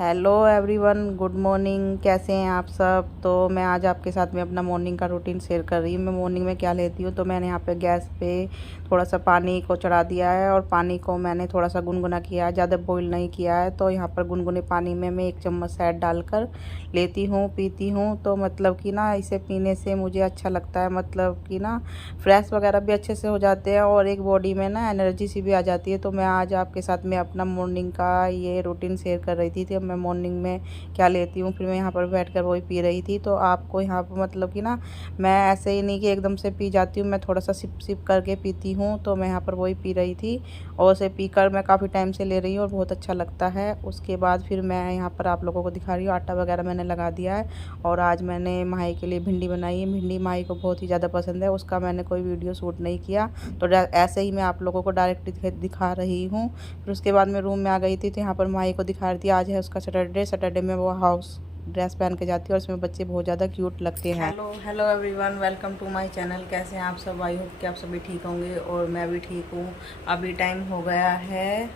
Hello everyone, good morning. कैसे हैं आप सब। तो मैं आज आपके साथ में अपना मॉर्निंग का रूटीन शेयर कर रही हूँ। मैं मॉर्निंग में क्या लेती हूँ, तो मैंने यहाँ पे गैस पे थोड़ा सा पानी को चढ़ा दिया है और पानी को मैंने थोड़ा सा गुनगुना किया है, ज़्यादा बॉईल नहीं किया है। तो यहाँ पर गुनगुने पानी में मैं 1 चम्मच शहद डालकर लेती हूँ, पीती हूँ। तो मतलब कि ना इसे पीने से मुझे अच्छा लगता है, मतलब कि ना फ्रेश वगैरह भी अच्छे से हो जाते हैं और एक बॉडी में ना एनर्जी सी भी आ जाती है। तो मैं आज आपके साथ में अपना मॉर्निंग का ये रूटीन शेयर कर रही थी। मैं मॉर्निंग में क्या लेती हूँ, फिर मैं यहाँ पर बैठकर वही पी रही थी। तो आपको यहाँ पर मतलब कि ना मैं ऐसे ही नहीं कि एकदम से पी जाती हूँ, मैं थोड़ा सा सिप सिप करके पीती हूँ। तो मैं यहाँ पर वही पी रही थी और उसे पीकर मैं काफ़ी टाइम से ले रही हूँ और बहुत अच्छा लगता है। उसके बाद फिर मैं यहाँ पर आप लोगों को दिखा रही हूँ, आटा वगैरह मैंने लगा दिया है। और आज मैंने माही के लिए भिंडी बनाई है। भिंडी माही को बहुत ही ज़्यादा पसंद है, उसका मैंने कोई वीडियो शूट नहीं किया, तो ऐसे ही मैं आप लोगों को डायरेक्ट दिखा रही हूँ। फिर उसके बाद मैं रूम में आ गई थी, तो यहाँ पर माही को दिखा रही थी। आज है उसका सैटरडे में वो हाउस ड्रेस पहन के जाती है और इसमें बच्चे बहुत ज़्यादा क्यूट लगते हैं। Hello everyone, welcome to my channel. कैसे हैं आप सब। आई होप कि आप सभी ठीक होंगे और मैं भी ठीक हूँ। अभी टाइम हो गया है,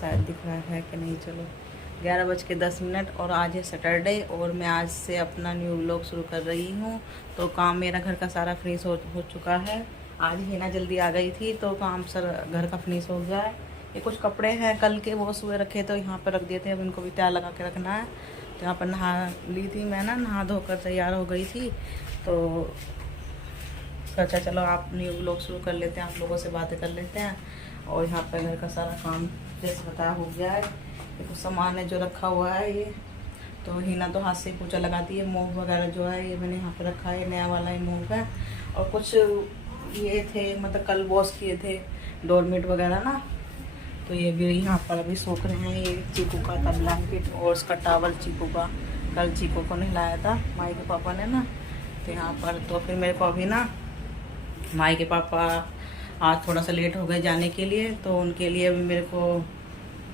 शायद दिख रहा है कि नहीं, चलो 11:10 और आज है सैटरडे और मैं आज से अपना न्यू व्लॉग शुरू कर रही हूँ। तो काम मेरा घर का सारा फिनिश हो चुका है। आज ही ना जल्दी आ गई थी तो काम सर घर का फिनिश हो गया है। ये कुछ कपड़े हैं कल के, वो सुबह रखे तो यहाँ पर रख दिए थे, अब इनको भी तैयार लगा के रखना है। तो यहाँ पर नहा ली थी मैं ना, नहा धोकर तैयार हो गई थी। तो सोचा चलो आप न्यू व्लॉग शुरू कर लेते हैं, आप लोगों से बातें कर लेते हैं। और यहाँ पर घर का सारा काम जैसे बताया हो गया है। ये कुछ सामान है जो रखा हुआ है ये, तो हिना तो हाथ से पोछा लगाती है। मूव वगैरह जो है ये मैंने यहाँ पे रखा है, नया वाला ही मूव है। और कुछ ये थे, मतलब कल वॉश किए थे डोरमेट वगैरह ना, तो ये भी यहाँ पर अभी सूख रहे हैं। ये चीकू का था ब्लैंकेट और उसका टावल चीकू का, कल चीकू को नहलाया था माई के पापा ने ना। तो यहाँ पर तो फिर मेरे को अभी ना माई के पापा आज थोड़ा सा लेट हो गए जाने के लिए, तो उनके लिए अभी मेरे को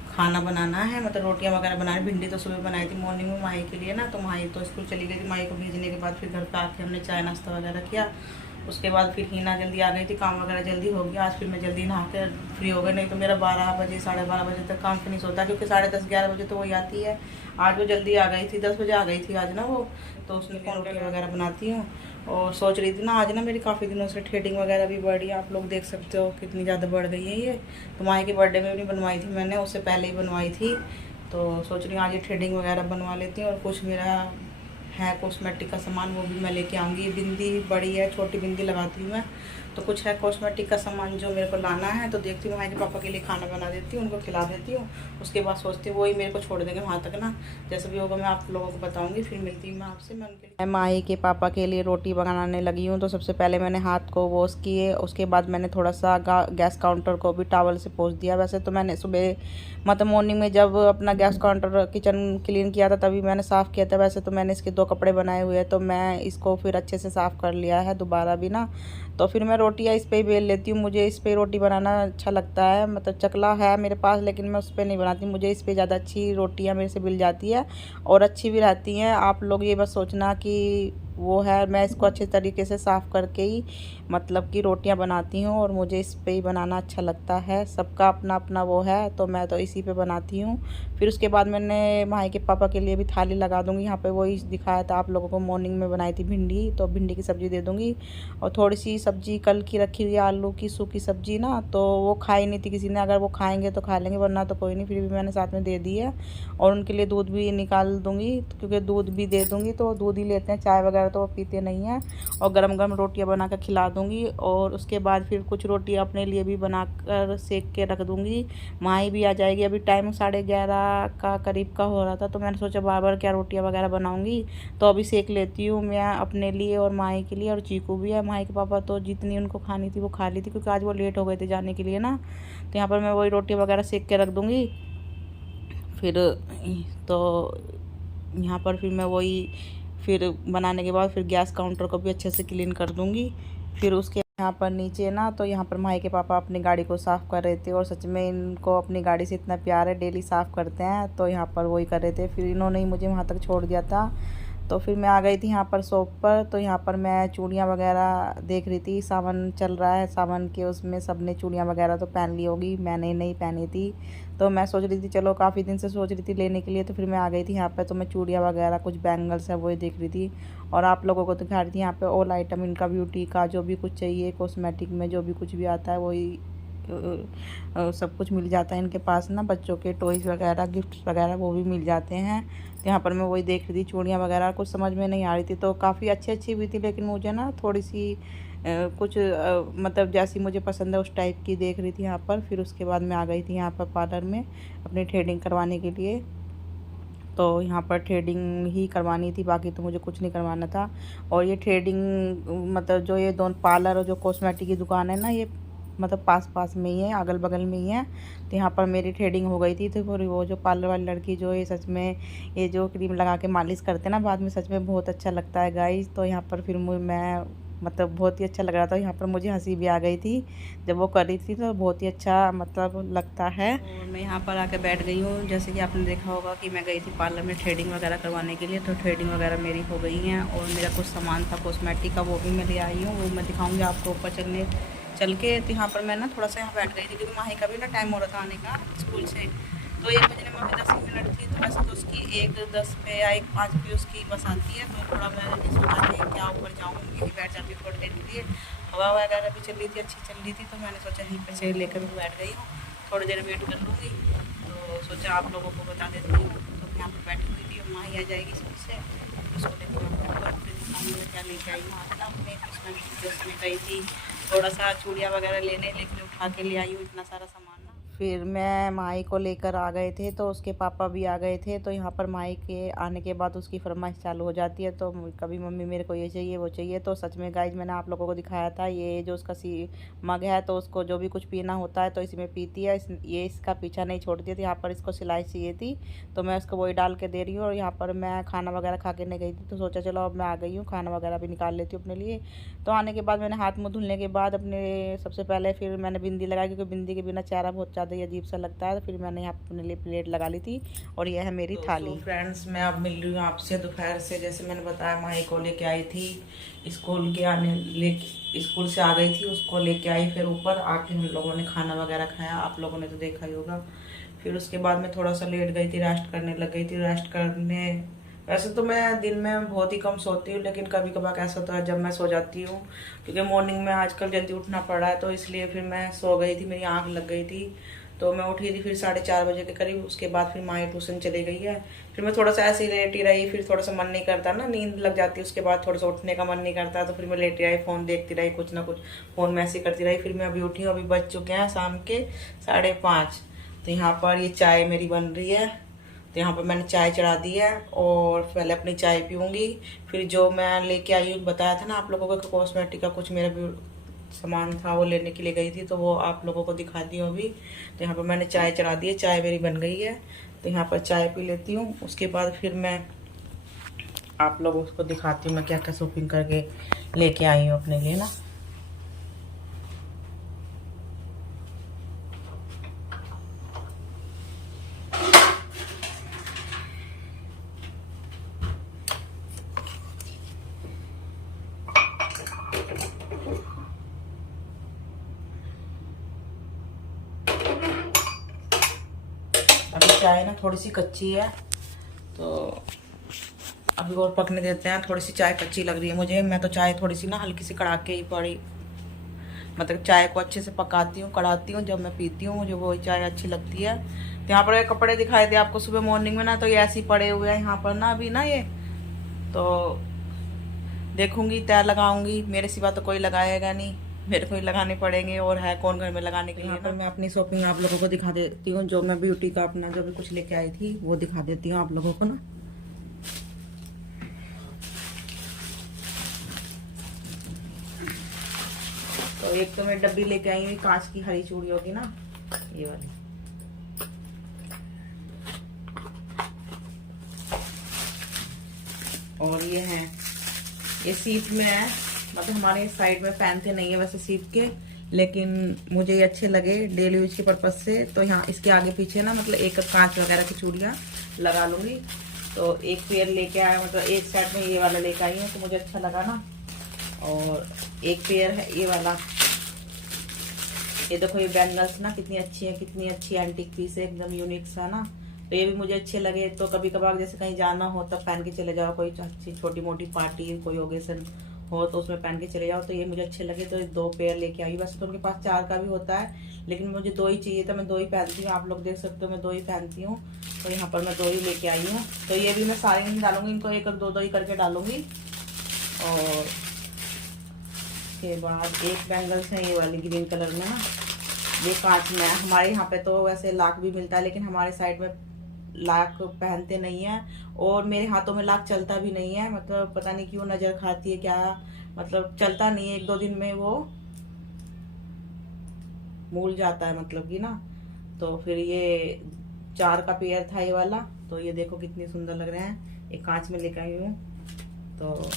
खाना बनाना है, मतलब रोटियां वगैरह बनानी। भिंडी तो सुबह बनाई थी मॉर्निंग में माही के लिए ना, तो माही तो स्कूल चली गई थी। माही को भेजने के बाद फिर घर पे आके हमने चाय नाश्ता वगैरह किया। उसके बाद फिर हिना जल्दी आ गई थी, काम वगैरह जल्दी हो गया। आज फिर मैं जल्दी नहा कर फ्री हो गई, नहीं तो मेरा 12 बजे 12:30 बजे तक काम फिनिश होता है, क्योंकि 10:30 11 बजे तो वही आती है। आज वो जल्दी आ गई थी, 10 बजे आ गई थी आज ना वो। तो उसमें क्या रोटी वगैरह बनाती हूँ। और सोच रही थी ना आज ना मेरी काफ़ी दिनों से थ्रेडिंग वगैरह भी बढ़ी है, आप लोग देख सकते हो कितनी ज़्यादा बढ़ गई है ये। तो माही के बर्थडे में भी बनवाई थी मैंने, उससे पहले ही बनवाई थी। तो सोच रही हूँ आज ये थ्रेडिंग वगैरह बनवा लेती हूँ। और कुछ मेरा है कॉस्मेटिक का सामान, वो भी मैं लेके आऊँगी। बिंदी बड़ी है, छोटी बिंदी लगाती हूँ मैं। तो कुछ है कॉस्मेटिक का सामान जो मेरे को लाना है, तो देखती हूँ माँ के पापा के लिए खाना बना देती हूँ, उनको खिला देती हूँ। उसके बाद सोचती हूँ वही मेरे को छोड़ देंगे वहाँ तक ना, जैसे भी होगा मैं आप लोगों को बताऊँगी। फिर मिलती हूँ मैं आपसे। मैं उनके लिए माही के पापा के लिए रोटी बनाने लगी हूँ। तो सबसे पहले मैंने हाथ को वॉश किए, उसके बाद मैंने थोड़ा सा गैस काउंटर को भी टॉवल से पोंछ दिया। वैसे तो मैंने सुबह मतलब मॉर्निंग में जब अपना गैस काउंटर किचन क्लीन किया था तभी मैंने साफ़ किया था। वैसे तो मैंने इसके 2 कपड़े बनाए हुए हैं, तो मैं इसको फिर अच्छे से साफ़ कर लिया है दोबारा भी ना। तो फिर मैं रोटियां इस पर ही बेल लेती हूँ। मुझे इस पर रोटी बनाना अच्छा लगता है, मतलब चकला है मेरे पास लेकिन मैं उस पर नहीं बनाती। मुझे इस पर ज़्यादा अच्छी रोटियां मेरे से मिल जाती है और अच्छी भी रहती हैं। आप लोग ये बस सोचना कि वो है, मैं इसको अच्छे तरीके से साफ़ करके ही मतलब कि रोटियां बनाती हूँ और मुझे इस पे ही बनाना अच्छा लगता है। सबका अपना अपना वो है, तो मैं तो इसी पे बनाती हूँ। फिर उसके बाद मैंने माही के पापा के लिए भी थाली लगा दूँगी। यहाँ पे वही दिखाया था आप लोगों को, मॉर्निंग में बनाई थी भिंडी, तो भिंडी की सब्ज़ी दे दूँगी। और थोड़ी सी सब्ज़ी कल की रखी हुई है, आलू की सूखी सब्ज़ी ना, तो वो खाई नहीं थी किसी ने। अगर वो खाएँगे तो खा लेंगे, वरना तो कोई नहीं। फिर भी मैंने साथ में दे दी है। और उनके लिए दूध भी निकाल दूँगी, क्योंकि दूध भी दे दूँगी तो दूध ही लेते हैं, चाय वगैरह तो वो पीते नहीं हैं। और गरम गरम रोटियां बना कर खिला दूँगी। और उसके बाद फिर कुछ रोटियां अपने लिए भी बनाकर सेक के रख दूँगी। माही भी आ जाएगी। अभी टाइम 11:30 का करीब का हो रहा था, तो मैंने सोचा बार बार क्या रोटियां वगैरह बनाऊँगी, तो अभी सेक लेती हूँ मैं अपने लिए और माही के लिए। और चीकू भी है, माही के पापा तो जितनी उनको खानी थी वो खा ली थी, क्योंकि आज वो लेट हो गए थे जाने के लिए ना। तो यहाँ पर मैं वही रोटी वगैरह सेक के रख दूँगी। फिर तो यहाँ पर फिर मैं वही फिर बनाने के बाद फिर गैस काउंटर को भी अच्छे से क्लीन कर दूँगी। फिर उसके यहाँ पर नीचे ना, तो यहाँ पर माही के पापा अपनी गाड़ी को साफ़ कर रहे थे और सच में इनको अपनी गाड़ी से इतना प्यार है, डेली साफ़ करते हैं। तो यहाँ पर वही कर रहे थे, फिर इन्होंने ही मुझे वहाँ तक छोड़ दिया था। तो फिर मैं आ गई थी यहाँ पर शॉप पर। तो यहाँ पर मैं चूड़ियाँ वगैरह देख रही थी, सावन चल रहा है, सावन के उसमें सब ने चूड़ियाँ वगैरह तो पहन ली होगी, मैंने नहीं पहनी थी। तो मैं सोच रही थी चलो, काफ़ी दिन से सोच रही थी लेने के लिए, तो फिर मैं आ गई थी यहाँ पर। तो मैं चूड़ियाँ वगैरह कुछ बैंगल्स है वही देख रही थी और आप लोगों को दिखा रही थी यहाँ पर ऑल आइटम इनका, ब्यूटी का जो भी कुछ चाहिए, कॉस्मेटिक में जो भी कुछ भी आता है वही सब कुछ मिल जाता है इनके पास ना। बच्चों के टॉयज़ वगैरह, गिफ्ट्स वगैरह वो भी मिल जाते हैं। तो यहाँ पर मैं वही देख रही थी चूड़ियाँ वगैरह, कुछ समझ में नहीं आ रही थी। तो काफ़ी अच्छी अच्छी भी थी, लेकिन मुझे ना थोड़ी सी कुछ मतलब जैसी मुझे पसंद है उस टाइप की देख रही थी यहाँ पर। फिर उसके बाद मैं आ गई थी यहाँ पर पार्लर में अपनी थ्रेडिंग करवाने के लिए। तो यहाँ पर थ्रेडिंग ही करवानी थी, बाकी तो मुझे कुछ नहीं करवाना था। और ये थ्रेडिंग मतलब जो ये दोनों पार्लर और जो कॉस्मेटिक की दुकान है ना, ये मतलब पास पास में ही है, अगल बगल में ही है। तो यहाँ पर मेरी थ्रेडिंग हो गई थी। तो फिर वो जो पार्लर वाली लड़की जो है, सच में ये जो क्रीम लगा के मालिश करते हैं ना बाद में, सच में बहुत अच्छा लगता है गाइस। तो यहाँ पर फिर मैं मतलब बहुत ही अच्छा लग रहा था। यहाँ पर मुझे हंसी भी आ गई थी जब वो कर रही थी, तो बहुत ही अच्छा मतलब लगता है। और मैं यहाँ पर आके बैठ गई हूँ। जैसे कि आपने देखा होगा कि मैं गई थी पार्लर में थ्रेडिंग वगैरह करवाने के लिए। तो थ्रेडिंग वगैरह मेरी हो गई हैं और मेरा कुछ सामान था कॉस्मेटिक का, वो भी मैं ले आई हूँ, वो मैं दिखाऊँगी आपको ऊपर चल के। तो यहाँ पर मैं ना थोड़ा सा यहाँ बैठ गई थी क्योंकि माही का भी ना टाइम हो रहा था आने का स्कूल से। तो 1 बजने में अभी 10 मिनट थी। तो वैसे तो उसकी 1:10 पे या 1:05 पे उसकी बस आती है। तो थोड़ा मैंने सोचा कि क्या ऊपर जाऊँ, यहीं बैठ जाती हूँ थोड़ी देर के लिए। हवा वगैरह भी चल रही थी, अच्छी चल रही थी। तो मैंने सोचा यहीं पर से लेकर भी बैठ गई हूँ, थोड़ी देर वेट कर लूँगी। तो सोचा आप लोगों को बता देती हूँ। तो यहाँ पर बैठी हुई थी, माही आ जाएगी स्कूल से, उसको लेकर क्या लेके आई हूँ। आज ना अपने उसमें गई थी थोड़ा सा चूड़ियाँ वगैरह लेने, लेकिन उठा के ले आई हूँ इतना सारा सामान ना। फिर मैं माही को लेकर आ गए थे, तो उसके पापा भी आ गए थे। तो यहाँ पर माही के आने के बाद उसकी फरमाइश चालू हो जाती है। तो कभी मम्मी मेरे को ये चाहिए वो चाहिए। तो सच में गाइज मैंने आप लोगों को दिखाया था, ये जो उसका मग है, तो उसको जो भी कुछ पीना होता है तो इसी में पीती है। ये इसका पीछा नहीं छोड़ती है। तो यहाँ पर इसको सिलाई चाहिए थी, तो मैं उसको वही डाल के दे रही हूँ। और यहाँ पर मैं खाना वगैरह खा के नहीं गई थी, तो सोचा चलो अब मैं आ गई हूँ, खाना वगैरह भी निकाल लेती हूँ अपने लिए। तो आने के बाद मैंने हाथ मुँह धुलने के बाद अपने सबसे पहले फिर मैंने बिंदी लगाई, क्योंकि बिंदी के बिना चेहरा बहुत ज़्यादा ही अजीब सा लगता है। तो फिर मैंने यहाँ अपने लिए प्लेट लगा ली थी और यह है मेरी थाली। फ्रेंड्स, मैं अब मिल रही हूँ आपसे दोपहर से। जैसे मैंने बताया, माही को लेके आई थी स्कूल स्कूल से आ गई थी, उसको लेके आई। फिर ऊपर आके हम लोगों ने खाना वगैरह खाया, आप लोगों ने तो देखा ही होगा। फिर उसके बाद मैं थोड़ा सा लेट गई थी, रेस्ट करने लग गई थी। रेस्ट करने वैसे तो मैं दिन में बहुत ही कम सोती हूँ, लेकिन कभी कभार ऐसा होता है जब मैं सो जाती हूँ, क्योंकि मॉर्निंग में आजकल जल्दी उठना पड़ रहा है, तो इसलिए फिर मैं सो गई थी, मेरी आँख लग गई थी। तो मैं उठी थी फिर 4:30 बजे के करीब। उसके बाद फिर माँ ट्यूशन चली गई है। फिर मैं थोड़ा सा ऐसे ही लेटी रही, फिर थोड़ा सा मन नहीं करता ना, नींद लग जाती है, उसके बाद थोड़ा सा उठने का मन नहीं करता। तो फिर मैं लेटी रही, फ़ोन देखती रही, कुछ ना कुछ फ़ोन में ऐसे करती रही। फिर मैं अभी उठी हूँ, अभी बज चुके हैं शाम के 5:30। तो यहाँ पर ये चाय मेरी बन रही है। तो यहाँ पर मैंने चाय चढ़ा दी है और पहले अपनी चाय पीऊँगी। फिर जो मैं लेके आई हूँ, बताया था ना आप लोगों को कॉस्मेटिक का कुछ मेरा भी सामान था, वो लेने के लिए गई थी, तो वो आप लोगों को दिखाती हूँ अभी। तो यहाँ पर मैंने चाय चढ़ा दी है, चाय मेरी बन गई है। तो यहाँ पर चाय पी लेती हूँ, उसके बाद फिर मैं आप लोगों को दिखाती हूँ मैं क्या क्या शॉपिंग करके लेके आई हूँ अपने लिए ना। अभी चाय ना थोड़ी सी कच्ची है, तो अभी और पकने देते हैं। थोड़ी सी चाय कच्ची लग रही है मुझे। मैं तो चाय थोड़ी सी ना हल्की सी कड़ा के ही पड़ी, मतलब चाय को अच्छे से पकाती हूँ, कढ़ाती हूँ, जब मैं पीती हूँ मुझे वही चाय अच्छी लगती है। तो यहाँ पर कपड़े दिखाई दे आपको सुबह मॉर्निंग में ना, तो ये ऐसे ही पड़े हुए हैं यहाँ पर ना अभी ना ये। तो देखूंगी, तय लगाऊंगी, मेरे सिवा तो कोई लगाएगा नहीं, मेरे को ही लगाने पड़ेंगे, और है कौन घर में लगाने के लिए। यहाँ पर मैं अपनी शॉपिंग आप लोगों को दिखा देती हूँ, जो मैं ब्यूटी का अपना जो भी कुछ लेके आई थी वो दिखा देती हूँ आप लोगों को ना। तो एक तो मैं डब्बी लेके आई हूँ कांच की हरी चूड़ियों की ना, ये वाली। और ये है, ये सीप में है, मतलब हमारे साइड में पहनते नहीं है वैसे सीप के, लेकिन मुझे ये अच्छे लगे डेली यूज के पर्पज से। तो यहाँ इसके आगे पीछे ना मतलब एक कांच वगैरह की चूड़ियाँ लगा लूँगी। तो एक पेयर लेके आया, मतलब एक सेट में ये वाला लेके आई हूँ तो मुझे अच्छा लगा ना। और एक पेयर है ये वाला, ये देखो ये बैंगल्स ना कितनी अच्छी है, कितनी अच्छी एंटीक पीस है, एकदम यूनिक सा ना। तो ये भी मुझे अच्छे लगे। तो कभी कभार जैसे कहीं जाना हो तब पहन के चले जाओ, कोई अच्छी छोटी मोटी पार्टी कोई ओकेजन हो तो उसमें पहन के चले जाओ। तो ये मुझे अच्छे लगे तो 2 पेयर लेके आई। वैसे तो उनके पास 4 का भी होता है, लेकिन मुझे 2 ही चाहिए था, मैं 2 ही पहनती हूँ। आप लोग देख सकते हो मैं 2 ही पहनती हूँ। तो यहाँ पर मैं 2 ही लेके आई हूँ। तो ये भी मैं सारे नहीं डालूंगी, इनको 1 और 2 ही करके डालूंगी। और उसके बाद एक बैंगल्स है ये वाली ग्रीन कलर में ना, ये कांच में। हमारे यहाँ पे तो वैसे लाख भी मिलता है, लेकिन हमारे साइड में लाख पहनते नहीं है, और मेरे हाथों में लाख चलता भी नहीं है। मतलब पता नहीं क्यों नजर खाती है क्या, मतलब चलता नहीं है, 1-2 दिन में वो मूल जाता है मतलब कि ना। तो फिर ये 4 का पेयर था ये वाला। तो ये देखो कितनी सुंदर लग रहे हैं, एक कांच में लेकर आई हूँ। तो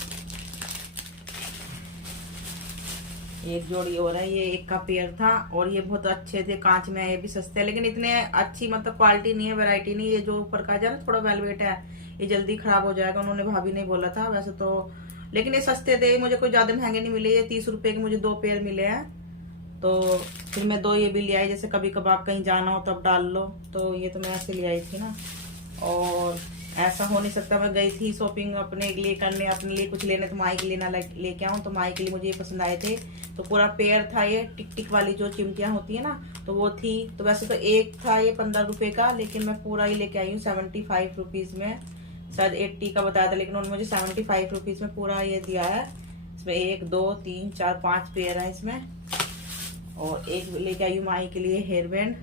एक जोड़ी और है, ये 1 का पेयर था, और ये बहुत अच्छे थे कांच में। ये भी सस्ते हैं, लेकिन इतने अच्छी मतलब क्वालिटी नहीं है, वैरायटी नहीं है। ये जो ऊपर का है ना थोड़ा वेलवेट है, ये जल्दी खराब हो जाएगा, उन्होंने भाभी ने बोला था वैसे तो। लेकिन ये सस्ते थे, मुझे कोई ज्यादा महंगे नहीं मिले। ये 30 रुपए के मुझे 2 पेयर मिले हैं। तो फिर मैं 2 ये भी ले आई, जैसे कभी कभार कहीं जाना हो तब डाल लो। तो ये तो मैं ऐसे ले आई थी ना। और ऐसा हो नहीं सकता, मैं गई थी शॉपिंग अपने लिए करने, अपने लिए कुछ लेने, तो माई के लिए ना लेके आऊँ। तो माई के लिए मुझे ये पसंद आए थे। तो पूरा पेयर था ये, टिक टिक वाली जो चिमटियां होती है ना, तो वो थी। तो वैसे तो एक था ये 15 रुपए का, लेकिन मैं पूरा ही लेके आई हूँ 75 रुपीज में। शायद 80 का बताया था, लेकिन उन्होंने मुझे 75 रुपीज में पूरा ये दिया है। इसमें 1 2 3 4 5 पेयर है इसमें। और एक लेके आई हूँ माई के लिए हेयर बैंड।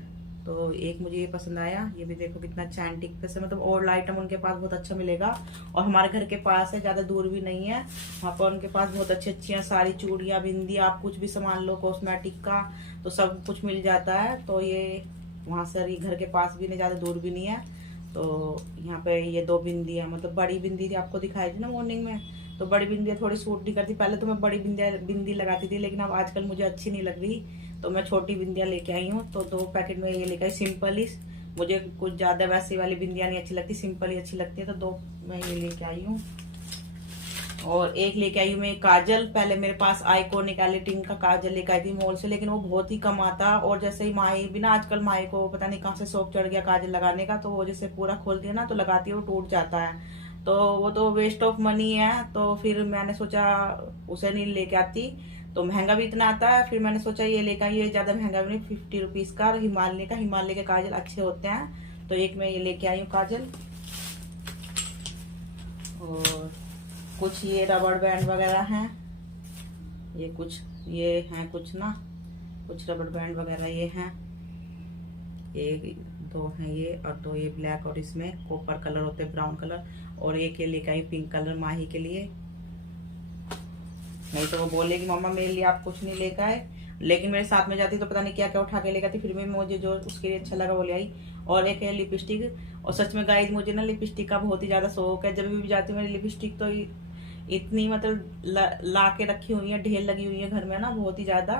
तो एक मुझे ये पसंद आया, ये भी देखो कितना अच्छा एंटीक पीस है, मतलब ओल्ड आइटम उनके पास बहुत अच्छा मिलेगा। और हमारे घर के पास है, ज्यादा दूर भी नहीं है। वहाँ पर उनके पास बहुत अच्छी अच्छी सारी चूड़ियाँ, बिंदी, आप कुछ भी सामान लो कॉस्मेटिक का तो सब कुछ मिल जाता है। तो ये वहाँ से घर के पास भी नहीं, ज्यादा दूर भी नहीं है। तो यहाँ पे ये 2 बिंदी है, मतलब बड़ी बिंदी थी, आपको दिखाई थी ना मॉर्निंग में। तो बड़ी बिंदी थोड़ी सूट नहीं करती, पहले तो मैं बड़ी बिंदी लगाती थी, लेकिन अब आजकल मुझे अच्छी नहीं लग रही। तो मैं छोटी बिंदियां लेके आई हूँ। तो 2 पैकेट में ये लेके आई, सिंपल ही। मुझे कुछ ज्यादा वैसी वाली बिंदियां नहीं अच्छी लगती, सिंपल ही अच्छी लगती है। तो 2 मैं ये लेके आई हूँ। और एक लेके आई हूँ मैं काजल। पहले मेरे पास आइकॉनिक एलिटिंग का काजल लेके आई थी मॉल से, लेकिन वो बहुत ही कम आता। और जैसे ही माही भी ना, आजकल माही को पता नहीं कहाँ से शौक चढ़ गया काजल लगाने का, तो वो जैसे पूरा खोलती है ना तो लगाती है वो टूट जाता है। तो वो तो वेस्ट ऑफ मनी है। तो फिर मैंने सोचा उसे नहीं लेके आती, तो महंगा भी इतना आता है। फिर मैंने सोचा ये लेकर, ये ज्यादा महंगा भी नहीं, 50 रुपीज का। और हिमालय के काजल अच्छे होते हैं। तो एक मैं ये लेके आई हूँ काजल। और कुछ ये रबड़ बैंड वगैरह हैं, ये कुछ ये हैं, कुछ ना कुछ रबड़ बैंड वगैरह ये हैं। 1 2 हैं ये, और 2 ये ब्लैक, और इसमें कॉपर कलर होते हैं, ब्राउन कलर। और एक ये लेकर आई पिंक कलर माही के लिए। नहीं तो वो बोलेगी मम्मा मेरे लिए आप कुछ नहीं लेकर आए, लेकिन मेरे साथ में जाती तो पता नहीं क्या क्या उठा के लेकर आती। फिर भी मुझे जो उसके लिए अच्छा लगा वो ले आई। और एक है लिपस्टिक। और सच में गाइस मुझे ना लिपस्टिक का बहुत ही ज्यादा शौक है। जब भी जाती हूँ मेरी लिपस्टिक तो इतनी मतलब ला के रखी हुई है, ढेर लगी हुई है घर में ना, बहुत ही ज्यादा।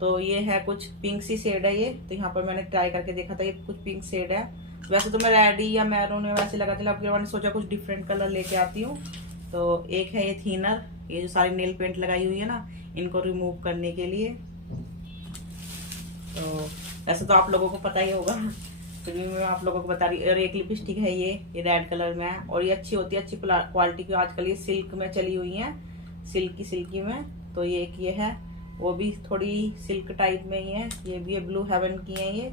तो ये है कुछ पिंक सी शेड है ये। तो यहाँ पर मैंने ट्राई करके देखा था, ये कुछ पिंक शेड है। वैसे तो मैं रेडी या मैरून में वैसे लगाती हूँ, मैंने सोचा कुछ डिफरेंट कलर लेके आती हूँ। तो एक है ये थीनर, ये जो सारी नेल पेंट लगाई हुई है ना, इनको रिमूव करने के लिए। तो वैसे तो आप लोगों को पता ही होगा, फिर भी मैं आप लोगों को बता रही। और एक लिपस्टिक है ये रेड कलर में है, और ये अच्छी होती है, अच्छी क्वालिटी की। आजकल ये सिल्क में चली हुई है, सिल्की में। तो ये एक ये है, वो भी थोड़ी सिल्क टाइप में ही है। ये भी ब्लू हेवन की है ये।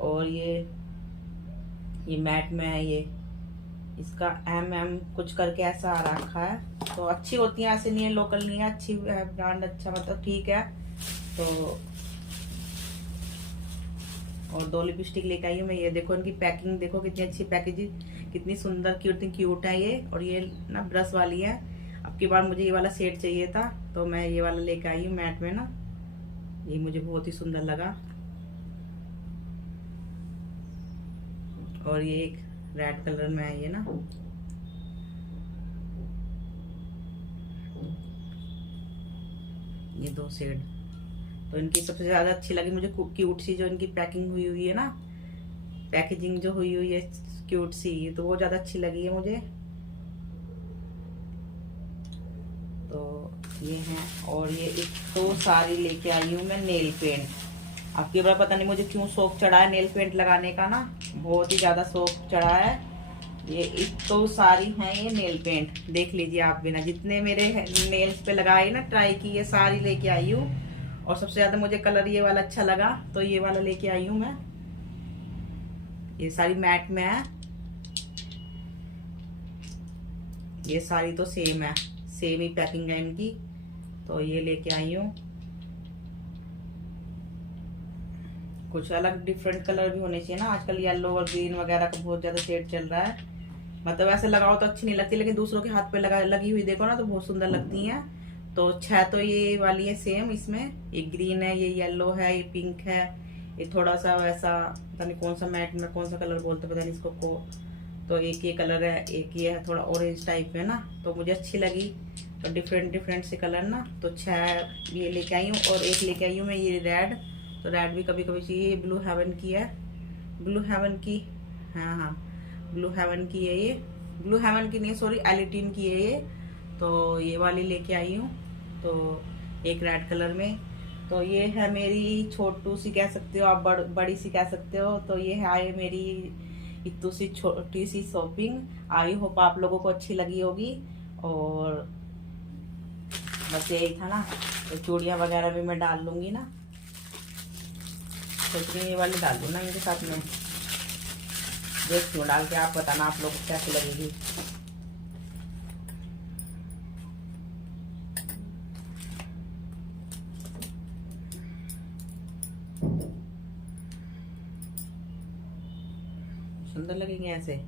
और ये मैट में है ये, इसका MM कुछ करके ऐसा आ रखा है। तो अच्छी होती है, ऐसे नहीं है लोकल नहीं है, अच्छी है ब्रांड, अच्छा मतलब ठीक है। तो और 2 लिपस्टिक लेके आई हूँ मैं। ये देखो इनकी पैकिंग देखो कितनी अच्छी पैकेजिंग, कितनी सुंदर क्यूट है ये। और ये ना ब्रश वाली है। अब की बार मुझे ये वाला सेट चाहिए था, तो मैं ये वाला लेके आई हूँ मैट में ना। ये मुझे बहुत ही सुंदर लगा। और ये एक रेड कलर में है ये ना। ये 2 शेड। तो इनकी सबसे ज्यादा अच्छी लगी मुझे क्यूट सी जो इनकी पैकिंग हुई है ना, पैकेजिंग जो हुई है क्यूट सी, तो वो ज़्यादा अच्छी लगी है मुझे। तो ये हैं, और ये एक तो सारी लेके आई हूँ मैं नेल पेंट। अब की बार पता नहीं मुझे क्यों शौक चढ़ा है नेल पेंट लगाने का ना, बहुत ही ज़्यादा शौक चढ़ा है। ये एक तो सारी हैं ये नेल पेंट, देख लीजिए आप भी ना, जितने मेरे नेल्स पे लगाए ना ट्राई की, ये सारी लेके आई हूँ। और सबसे ज़्यादा मुझे कलर ये वाला अच्छा लगा, तो ये वाला लेके आई हूँ मैं। ये सारी मैट में है, ये सारी तो सेम है, सेम ही पैकिंग है इनकी। तो ये लेके आई हूँ। कुछ अलग डिफरेंट कलर भी होने चाहिए ना, आजकल येलो और ग्रीन वगैरह का बहुत ज्यादा शेड चल रहा है। मतलब ऐसे लगाओ तो अच्छी नहीं लगती, लेकिन दूसरों के हाथ पे लगी हुई देखो ना तो बहुत सुंदर लगती हैं। तो 6 तो ये वाली है सेम, इसमें ये ग्रीन है, ये येलो है, ये पिंक है, ये थोड़ा सा वैसा पता नहीं कौन सा मैट में कौन सा कलर बोलते पता नहीं इसको को। तो एक ये कलर है, एक ये है थोड़ा ऑरेंज टाइप में ना, तो मुझे अच्छी लगी। तो डिफरेंट डिफरेंट से कलर ना, तो 6 ये लेके आई हूँ। और एक लेके आई हूँ मैं ये रेड, तो रेड भी कभी कभी चाहिए। ब्लू हेवन की है, ब्लू हेवन की, हाँ हाँ ब्लू हेवन की है ये, ब्लू हेवन की नहीं सॉरी एलिटीन की है ये। तो ये वाली लेके आई हूँ, तो एक रेड कलर में। तो ये है मेरी छोटू सी कह सकते हो आप, बड़ी सी कह सकते हो। तो ये है मेरी इतनी सी छोटी सी शॉपिंग। आई होप आप लोगों को अच्छी लगी होगी। और बस यही था ना, तो चूड़ियाँ वगैरह भी मैं डाल लूंगी ना, सोच रही ये वाली डाल लूँ ना इनके साथ में। देखती हूँ डाल के, आप बताना आप लोग को कैसी लगेगी। सुंदर लगेंगे ऐसे।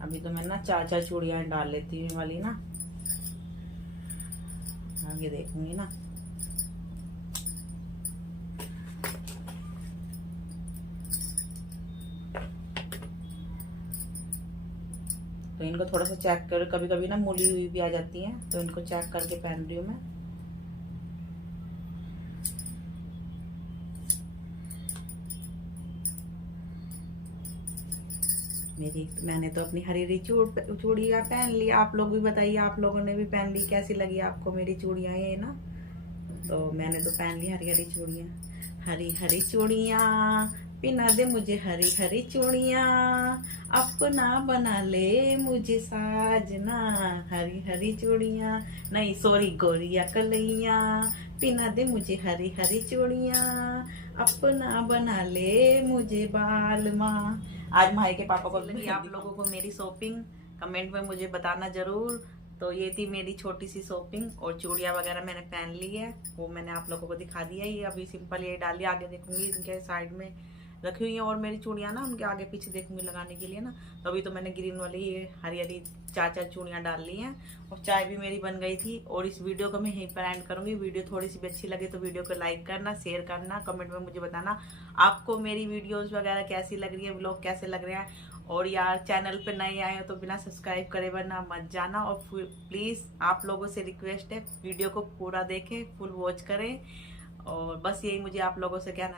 अभी तो मैं ना 4 चूड़ियां डाल लेती हूँ वाली ना, आगे देखूंगी ना। तो इनको थोड़ा सा चेक कर, कभी कभी ना मूली हुई भी आ जाती हैं, तो इनको चेक करके पहन रही हूँ मैं। मैंने तो अपनी हरी हरी चूड़ियाँ पहन ली। आप लोग भी बताइए, आप लोगों ने भी पहन ली, कैसी लगी आपको मेरी चूड़ियाँ ये ना। तो मैंने तो पहन ली हरी हरी चूड़ियाँ। हरी हरी चूड़ियाँ पिना दे मुझे, हरी हरी चूड़ियाँ अपना बना ले मुझे साजना। हरी हरी चूड़ियाँ नहीं सॉरी गोरिया कलैया, पिना दे मुझे हरी हरी चूड़ियाँ अपना बना ले मुझे बाल माँ। आज भाई के पापा को लगी आप लोगों को मेरी शॉपिंग, कमेंट में मुझे बताना जरूर। तो ये थी मेरी छोटी सी शॉपिंग, और चूड़ियाँ वगैरह मैंने पहन ली है, वो मैंने आप लोगों को दिखा दिया। ये अभी सिंपल ये डाल दिया, आगे देखूंगी इनके साइड में रखी हुई है और मेरी चूड़ियाँ ना उनके आगे पीछे देखूंगी लगाने के लिए ना। तो अभी तो मैंने ग्रीन वाली ये हरी हरी 4 चूड़ियाँ डाल ली हैं, और चाय भी मेरी बन गई थी। और इस वीडियो को मैं यहीं पर एंड करूंगी। वीडियो थोड़ी सी भी अच्छी लगे तो वीडियो को लाइक करना, शेयर करना, कमेंट में मुझे बताना आपको मेरी वीडियोस वगैरह कैसी लग रही है, व्लॉग कैसे लग रहे हैं। और यार चैनल पे नए आए हो तो बिना सब्सक्राइब करे वरना मत जाना। और प्लीज आप लोगों से रिक्वेस्ट है वीडियो को पूरा देखें, फुल वॉच करें। और बस यही मुझे आप लोगों से कहना